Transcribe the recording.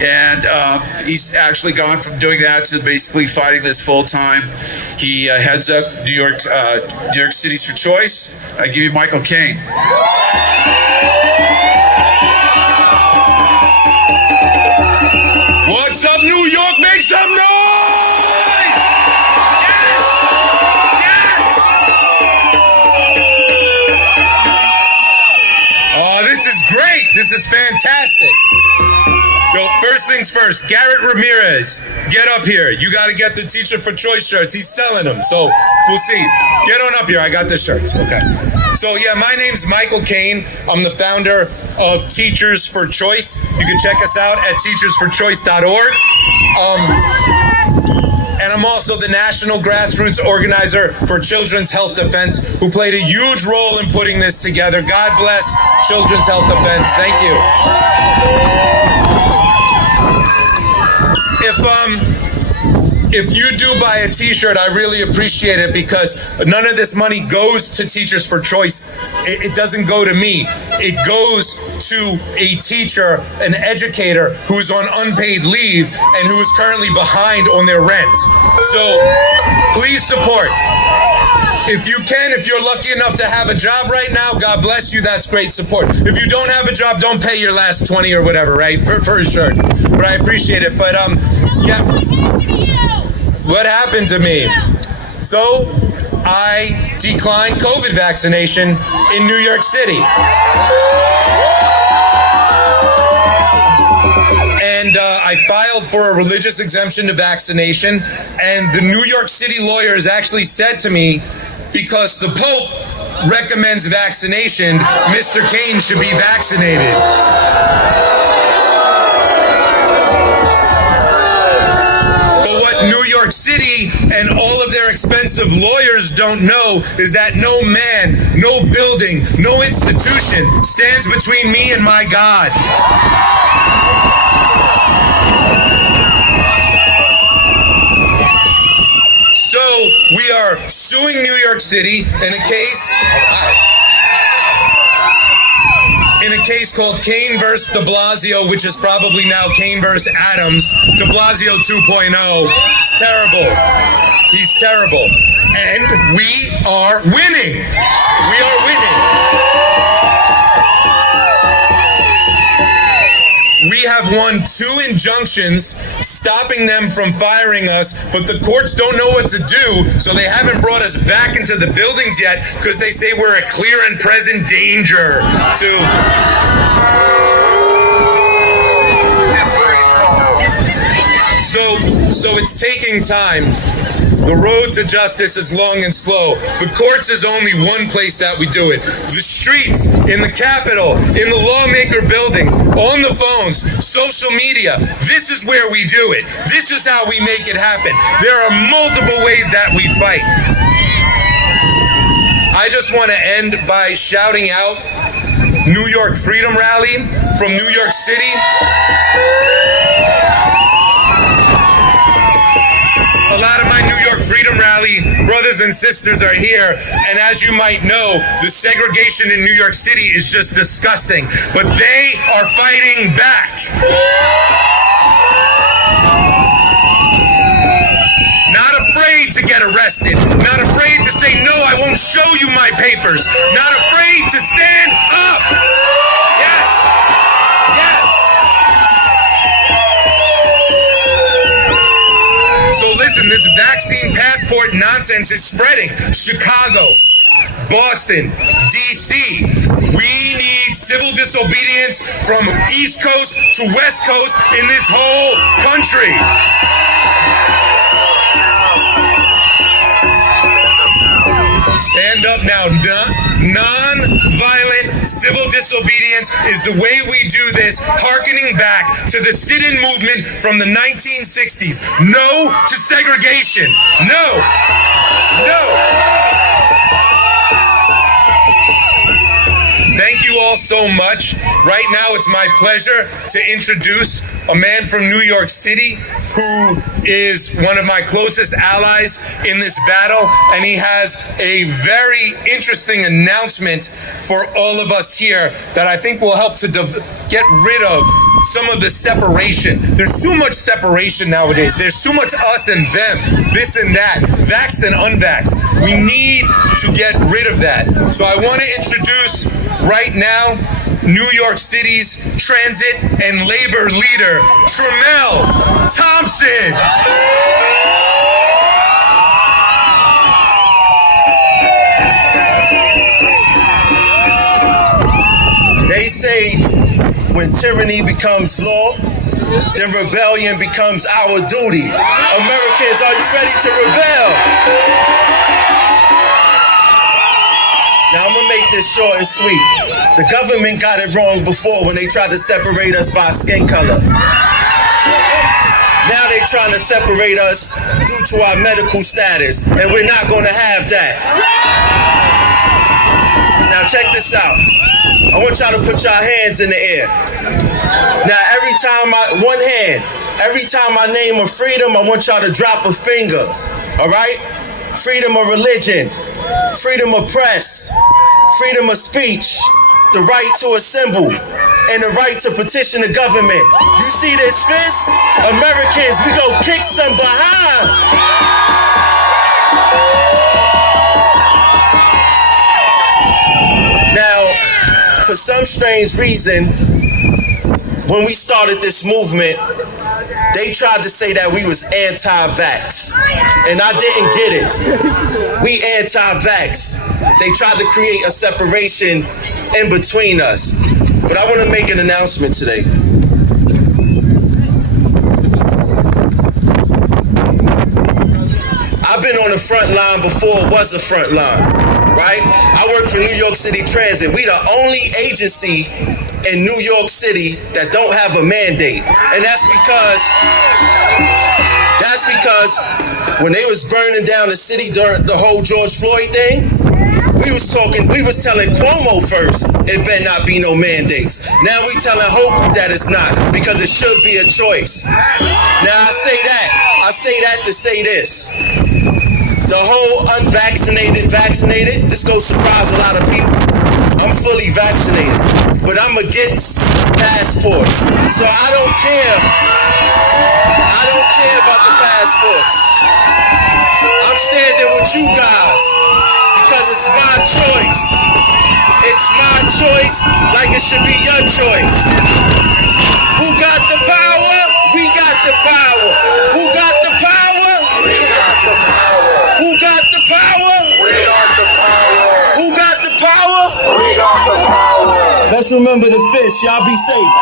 and he's actually gone from doing that to basically fighting this full time. He heads up New York Cities for Choice. I give you Michael Caine. What's up, New York? Make some noise! Yes! Oh, this is great. This is fantastic. Yo, first things first, Garrett Ramirez, get up here. You got to get the Teacher for Choice shirts. He's selling them, so we'll see. Get on up here. I got the shirts. Okay. So, yeah, my name's Michael Caine. I'm the founder of Teachers for Choice. You can check us out at teachersforchoice.org. And I'm also the national grassroots organizer for Children's Health Defense, who played a huge role in putting this together. God bless Children's Health Defense. Thank you. If you do buy a t-shirt, I really appreciate it, because none of this money goes to Teachers for Choice. It doesn't go to me. It goes to a teacher, an educator who's on unpaid leave and who is currently behind on their rent. So please support. If you can, if you're lucky enough to have a job right now, God bless you, that's great support. If you don't have a job, don't pay your last 20 or whatever, right, for a shirt. But I appreciate it. But, yeah. What happened to me? So, I declined COVID vaccination in New York City. And I filed for a religious exemption to vaccination, and the New York City lawyers actually said to me, because the Pope recommends vaccination, Mr. Caine should be vaccinated. But what New York City and all of their expensive lawyers don't know is that no man, no building, no institution stands between me and my God. So we are suing New York City in a case called Caine vs. de Blasio, which is probably now Caine vs. Adams, de Blasio 2.0. It's terrible. He's terrible. And we are winning. We are winning. We have won 2 injunctions stopping them from firing us, but the courts don't know what to do, so they haven't brought us back into the buildings yet because they say we're a clear and present danger to... So it's taking time. The road to justice is long and slow. The courts is only one place that we do it. The streets, in the Capitol, in the lawmaker buildings, on the phones, social media. This is where we do it. This is how we make it happen. There are multiple ways that we fight. I just want to end by shouting out New York Freedom Rally from New York City. A lot of my New York Freedom Rally brothers and sisters are here, and as you might know, the segregation in New York City is just disgusting, but they are fighting back. Not afraid to get arrested, not afraid to say, no, I won't show you my papers, not afraid to stand up. Yes, yes. So listen, this vaccine passport nonsense is spreading. Chicago, Boston, D.C. We need civil disobedience from East Coast to West Coast in this whole country. Stand up now. Non-violent civil disobedience is the way we do this, hearkening back to the sit-in movement from the 1960s. No to segregation. No. No. Thank you all so much. Right now, it's my pleasure to introduce a man from New York City who is one of my closest allies in this battle, and he has a very interesting announcement for all of us here that I think will help to get rid of some of the separation. There's too much separation nowadays. There's too much us and them, this and that, vaxxed and unvaxxed. We need to get rid of that. So I want to introduce right now New York City's transit and labor leader, Tremel Thompson. They say when tyranny becomes law, then rebellion becomes our duty. Americans, are you ready to rebel? Now I'm gonna make this short and sweet. The government got it wrong before when they tried to separate us by skin color. Now they're trying to separate us due to our medical status, and we're not gonna have that. Now check this out. I want y'all to put your hands in the air. Now every time every time I name a freedom, I want y'all to drop a finger, all right? Freedom of religion, freedom of press, freedom of speech, the right to assemble, and the right to petition the government. You see this fist? Americans, we go kick some behind. Now, for some strange reason, when we started this movement, they tried to say that we was anti-vax, and I didn't get it. We anti-vax. They tried to create a separation in between us. But I want to make an announcement today. I've been on the front line before it was a front line, right? I work for New York City Transit. We the only agency in New York City that don't have a mandate. And that's because when they was burning down the city during the whole George Floyd thing, we was telling Cuomo first, it better not be no mandates. Now we telling Hochul that it's not, because it should be a choice. Now I say that to say this. The whole unvaccinated, vaccinated, this gonna surprise a lot of people. I'm fully vaccinated, but I'm against passports. So I don't care about the passports. I'm standing with you guys because it's my choice. It's my choice like it should be your choice. Who got the power? We got the power. Who got the power? We got the power. Who got the power? We got the power. Who got the power? We got the power. Let's remember the fish. Y'all be safe.